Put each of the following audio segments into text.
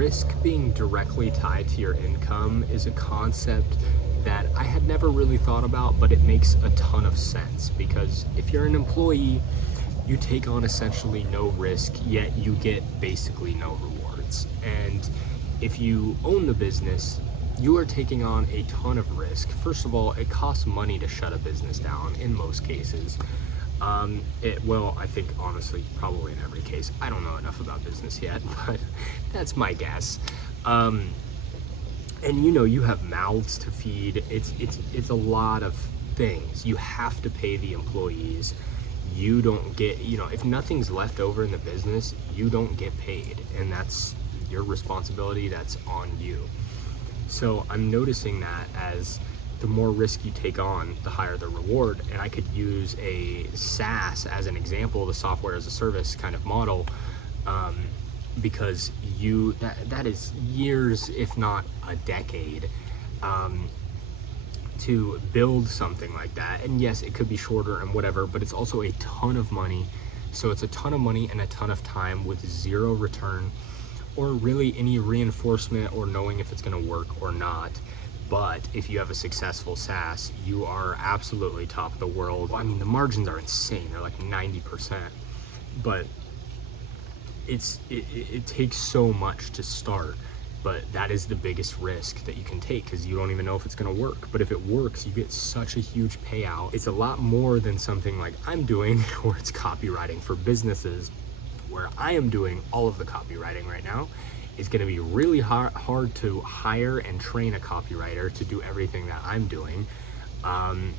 risk being directly tied to your income is a concept that I had never really thought about, but it makes a ton of sense, because if you're an employee, you take on essentially no risk, yet you get basically no rewards. And if you own the business, you are taking on a ton of risk. First of all, it costs money to shut a business down in most cases. Well, I think honestly, probably in every case. I don't know enough about business yet, but that's my guess. And you have mouths to feed. It's a lot of things. You have to pay the employees. You don't get, if nothing's left over in the business, you don't get paid, and that's your responsibility. That's on you. So I'm noticing that as the more risk you take on, the higher the reward. And I could use a SaaS as an example, the software as a service kind of model, because that is years, if not a decade, to build something like that. And yes, it could be shorter and whatever, but it's also a ton of money. So it's a ton of money and a ton of time with zero return, or really any reinforcement or knowing if it's going to work or not. But if you have a successful SaaS, you are absolutely top of the world. I mean, the margins are insane. They're like 90%. But it takes so much to start. But that is the biggest risk that you can take, because you don't even know if it's going to work. But if it works, you get such a huge payout. It's a lot more than something like I'm doing, where it's copywriting for businesses, where I am doing all of the copywriting right now. It's going to be really hard to hire and train a copywriter to do everything that I'm doing. And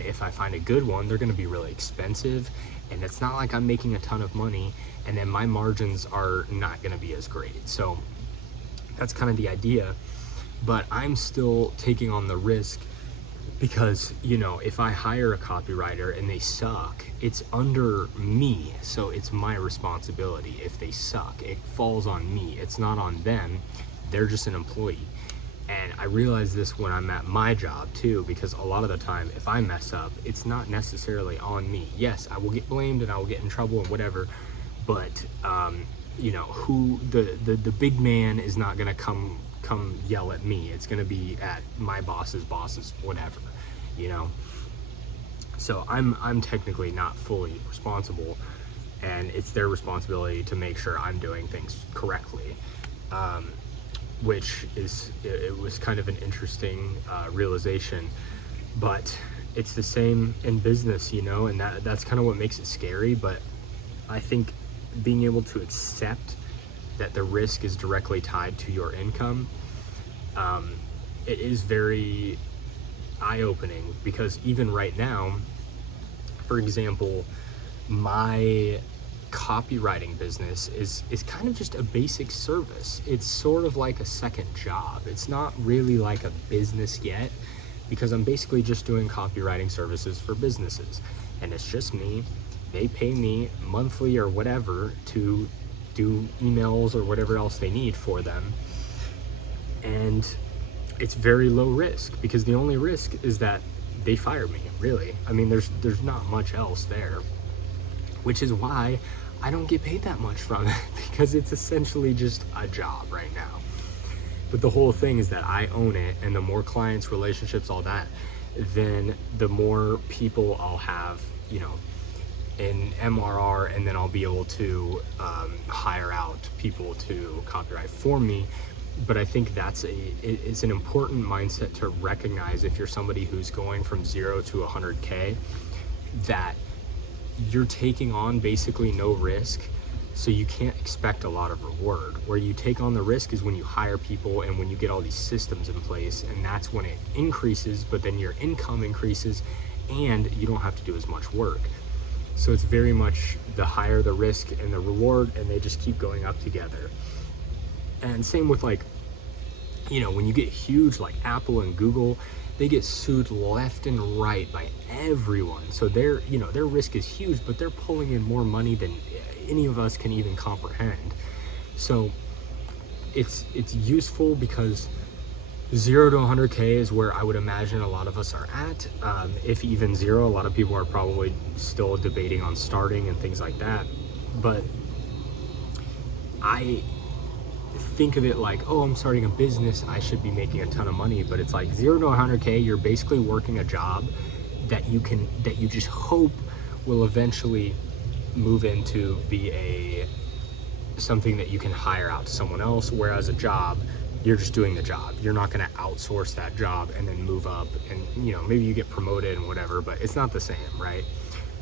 if I find a good one, they're going to be really expensive. And it's not like I'm making a ton of money, and then my margins are not going to be as great. So that's kind of the idea. But I'm still taking on the risk, because if I hire a copywriter and they suck, it's under me, so it's my responsibility. If they suck, it falls on me. It's not on them. They're just an employee. And I realize this when I'm at my job too, because a lot of the time, if I mess up, it's not necessarily on me. Yes, I will get blamed and I will get in trouble and whatever, but the big man is not gonna come yell at me. It's gonna be at my boss's whatever, So I'm technically not fully responsible, and it's their responsibility to make sure I'm doing things correctly, which it was kind of an interesting realization. But it's the same in business, and that's kind of what makes it scary. But I think being able to accept that the risk is directly tied to your income, it is very eye-opening, because even right now, for example, my copywriting business is kind of just a basic service. It's sort of like a second job. It's not really like a business yet, because I'm basically just doing copywriting services for businesses, and it's just me. They pay me monthly or whatever to do emails or whatever else they need for them. And it's very low risk, because the only risk is that they fire me, really. I mean, there's not much else there, which is why I don't get paid that much from it, because it's essentially just a job right now. But the whole thing is that I own it, and the more clients, relationships, all that, then the more people I'll have, in MRR, and then I'll be able to hire out people to copyright for me. But I think it's an important mindset to recognize, if you're somebody who's going from 0 to 100K, that you're taking on basically no risk, so you can't expect a lot of reward. Where you take on the risk is when you hire people and when you get all these systems in place, and that's when it increases, but then your income increases and you don't have to do as much work. So it's very much the higher the risk and the reward, and they just keep going up together. And same with when you get huge, like Apple and Google, they get sued left and right by everyone. So their risk is huge, but they're pulling in more money than any of us can even comprehend. So it's useful, because 0 to 100K is where I would imagine a lot of us are at. If even 0, a lot of people are probably still debating on starting and things like that. But think of it like, oh, I'm starting a business, I should be making a ton of money. But it's like 0 to 100K, you're basically working a job that you just hope will eventually move into be something that you can hire out to someone else. Whereas a job, you're just doing the job. You're not going to outsource that job and then move up and, maybe you get promoted and whatever, but it's not the same, right?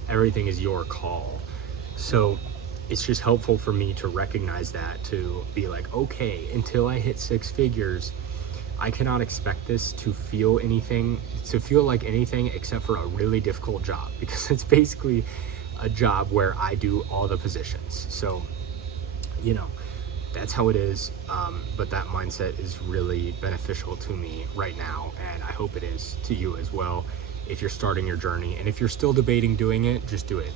Everything is your call. So it's just helpful for me to recognize that, to be like, okay, until I hit 6 figures, I cannot expect this to feel like anything except for a really difficult job, because it's basically a job where I do all the positions. So, that's how it is. But that mindset is really beneficial to me right now, and I hope it is to you as well if you're starting your journey. And if you're still debating doing it, just do it.